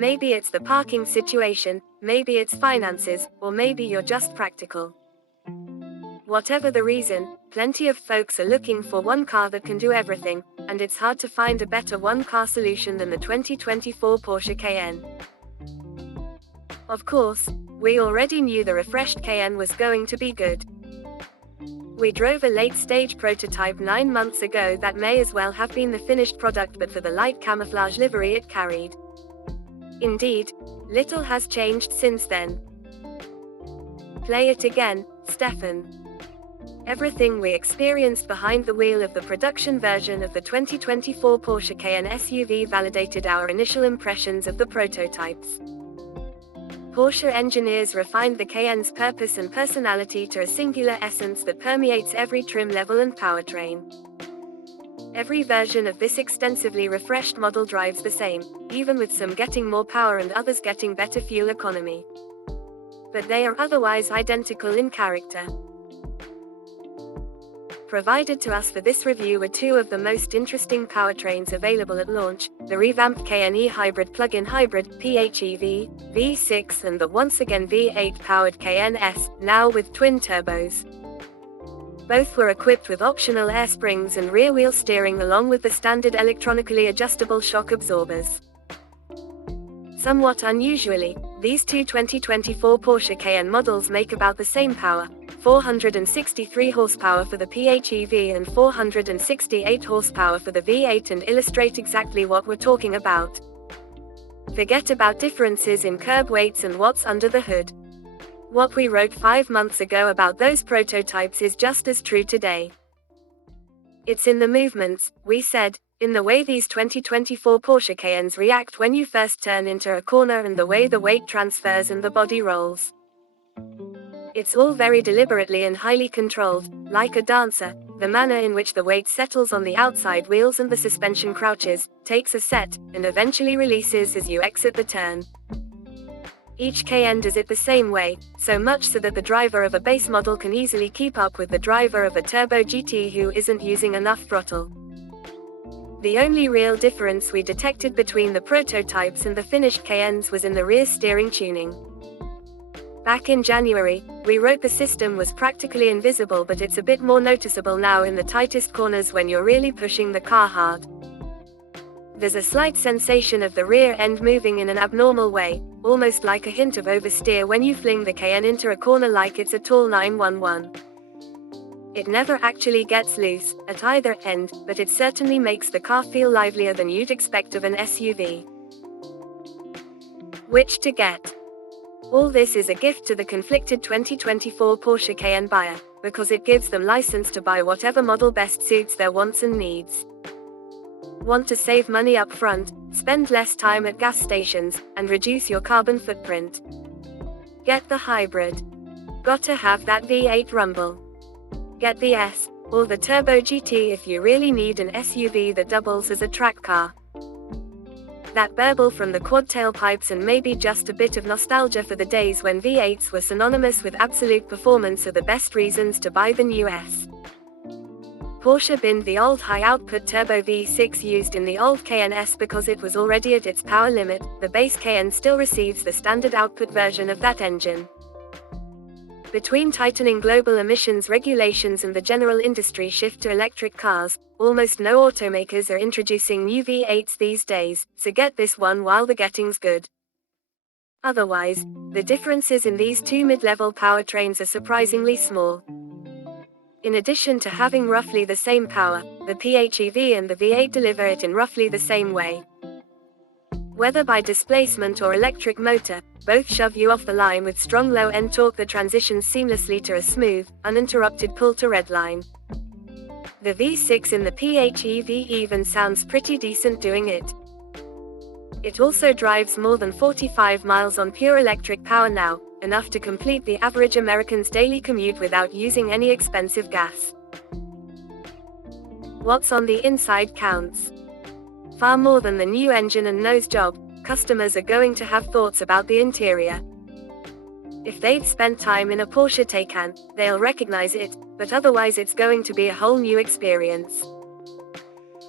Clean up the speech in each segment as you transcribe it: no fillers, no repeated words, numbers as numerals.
Maybe it's the parking situation, maybe it's finances, or maybe you're just practical. Whatever the reason, plenty of folks are looking for one car that can do everything, and it's hard to find a better one-car solution than the 2024 Porsche Cayenne. Of course, we already knew the refreshed Cayenne was going to be good. We drove a late-stage prototype 9 months ago that may as well have been the finished product but for the light camouflage livery it carried. Indeed, little has changed since then. Play it again, Stefan. Everything we experienced behind the wheel of the production version of the 2024 Porsche Cayenne SUV validated our initial impressions of the prototypes. Porsche engineers refined the Cayenne's purpose and personality to a singular essence that permeates every trim level and powertrain. Every version of this extensively refreshed model drives the same, even with some getting more power and others getting better fuel economy. But they are otherwise identical in character. Provided to us for this review were two of the most interesting powertrains available at launch, the revamped Cayenne e-hybrid plug-in hybrid, PHEV, V6 and the once-again V8-powered Cayenne S, now with twin turbos. Both were equipped with optional air springs and rear-wheel steering along with the standard electronically adjustable shock absorbers. Somewhat unusually, these two 2024 Porsche Cayenne models make about the same power, 463 horsepower for the PHEV and 468 horsepower for the V8 and illustrate exactly what we're talking about. Forget about differences in curb weights and what's under the hood. What we wrote 5 months ago about those prototypes is just as true today. It's in the movements, we said, in the way these 2024 Porsche Cayennes react when you first turn into a corner and the way the weight transfers and the body rolls. It's all very deliberately and highly controlled, like a dancer. The manner in which the weight settles on the outside wheels and the suspension crouches, takes a set, and eventually releases as you exit the turn. Each Cayenne does it the same way, so much so that the driver of a base model can easily keep up with the driver of a Turbo GT who isn't using enough throttle. The only real difference we detected between the prototypes and the finished Cayennes was in the rear steering tuning. Back in January, we wrote the system was practically invisible, but it's a bit more noticeable now in the tightest corners when you're really pushing the car hard. There's a slight sensation of the rear end moving in an abnormal way, almost like a hint of oversteer when you fling the Cayenne into a corner like it's a tall 911. It never actually gets loose, at either end, but it certainly makes the car feel livelier than you'd expect of an SUV. Which to get? All this is a gift to the conflicted 2024 Porsche Cayenne buyer, because it gives them license to buy whatever model best suits their wants and needs. Want to save money up front, spend less time at gas stations, and reduce your carbon footprint? Get the hybrid. Gotta have that V8 rumble. Get the S, or the Turbo GT if you really need an SUV that doubles as a track car. That burble from the quad tailpipes and maybe just a bit of nostalgia for the days when V8s were synonymous with absolute performance are the best reasons to buy the new S. Porsche binned the old high-output turbo V6 used in the old Cayenne S because it was already at its power limit. The base Cayenne still receives the standard output version of that engine. Between tightening global emissions regulations and the general industry shift to electric cars, almost no automakers are introducing new V8s these days, so get this one while the getting's good. Otherwise, the differences in these two mid-level powertrains are surprisingly small. In addition to having roughly the same power, the PHEV and the V8 deliver it in roughly the same way. Whether by displacement or electric motor, both shove you off the line with strong low-end torque that transitions seamlessly to a smooth, uninterrupted pull to redline. The V6 in the PHEV even sounds pretty decent doing it. It also drives more than 45 miles on pure electric power now, enough to complete the average American's daily commute without using any expensive gas. What's on the inside counts. Far more than the new engine and nose job, customers are going to have thoughts about the interior. If they've spent time in a Porsche Taycan, they'll recognize it, but otherwise it's going to be a whole new experience.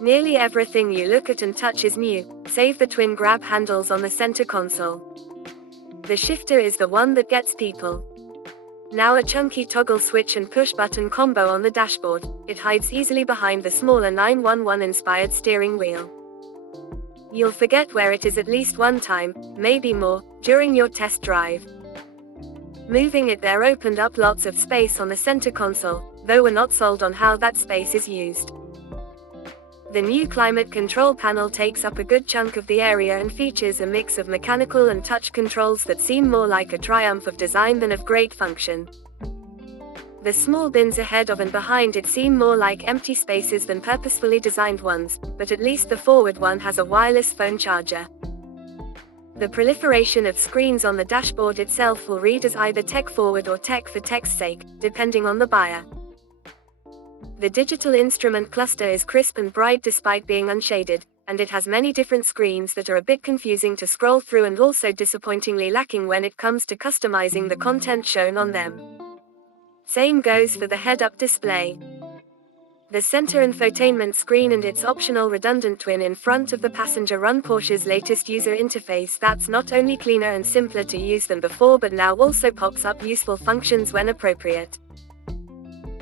Nearly everything you look at and touch is new, save the twin grab handles on the center console. The shifter is the one that gets people. Now a chunky toggle switch and push button combo on the dashboard, it hides easily behind the smaller 911-inspired steering wheel. You'll forget where it is at least one time, maybe more, during your test drive. Moving it there opened up lots of space on the center console, though we're not sold on how that space is used. The new climate control panel takes up a good chunk of the area and features a mix of mechanical and touch controls that seem more like a triumph of design than of great function. The small bins ahead of and behind it seem more like empty spaces than purposefully designed ones, but at least the forward one has a wireless phone charger. The proliferation of screens on the dashboard itself will read as either tech forward or tech for tech's sake, depending on the buyer. The digital instrument cluster is crisp and bright despite being unshaded, and it has many different screens that are a bit confusing to scroll through and also disappointingly lacking when it comes to customizing the content shown on them. Same goes for the head-up display. The center infotainment screen and its optional redundant twin in front of the passenger run Porsche's latest user interface that's not only cleaner and simpler to use than before but now also pops up useful functions when appropriate.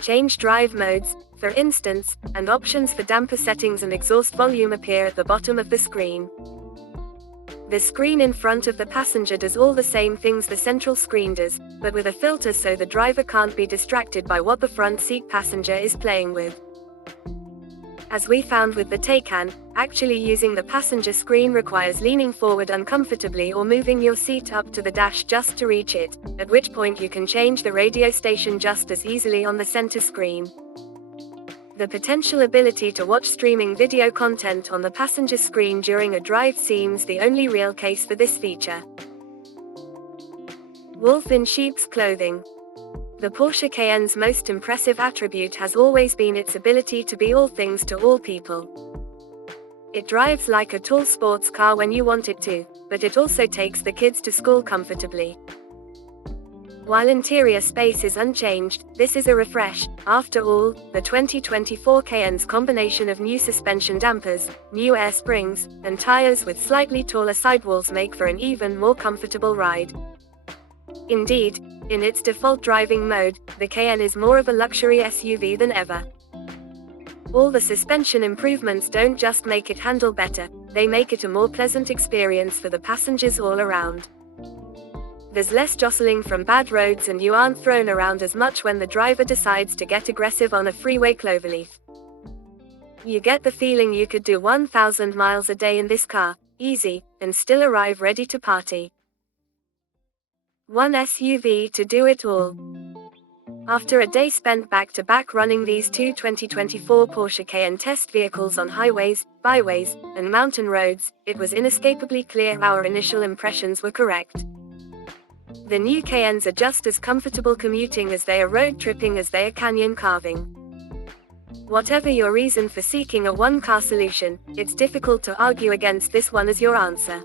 Change drive modes, for instance, and options for damper settings and exhaust volume appear at the bottom of the screen. The screen in front of the passenger does all the same things the central screen does, but with a filter so the driver can't be distracted by what the front seat passenger is playing with. As we found with the Cayenne, actually using the passenger screen requires leaning forward uncomfortably or moving your seat up to the dash just to reach it, at which point you can change the radio station just as easily on the center screen. The potential ability to watch streaming video content on the passenger screen during a drive seems the only real case for this feature. Wolf in sheep's clothing. The Porsche Cayenne's most impressive attribute has always been its ability to be all things to all people. It drives like a tall sports car when you want it to, but it also takes the kids to school comfortably. While interior space is unchanged, this is a refresh. After all, the 2024 Cayenne's combination of new suspension dampers, new air springs, and tires with slightly taller sidewalls make for an even more comfortable ride. Indeed, in its default driving mode, the Cayenne is more of a luxury SUV than ever. All the suspension improvements don't just make it handle better, they make it a more pleasant experience for the passengers all around. There's less jostling from bad roads and you aren't thrown around as much when the driver decides to get aggressive on a freeway cloverleaf. You get the feeling you could do 1,000 miles a day in this car, easy, and still arrive ready to party. One SUV to do it all. After a day spent back-to-back running these two 2024 Porsche Cayenne test vehicles on highways, byways, and mountain roads, it was inescapably clear our initial impressions were correct. The new Cayennes are just as comfortable commuting as they are road tripping as they are canyon carving. Whatever your reason for seeking a one-car solution, it's difficult to argue against this one as your answer.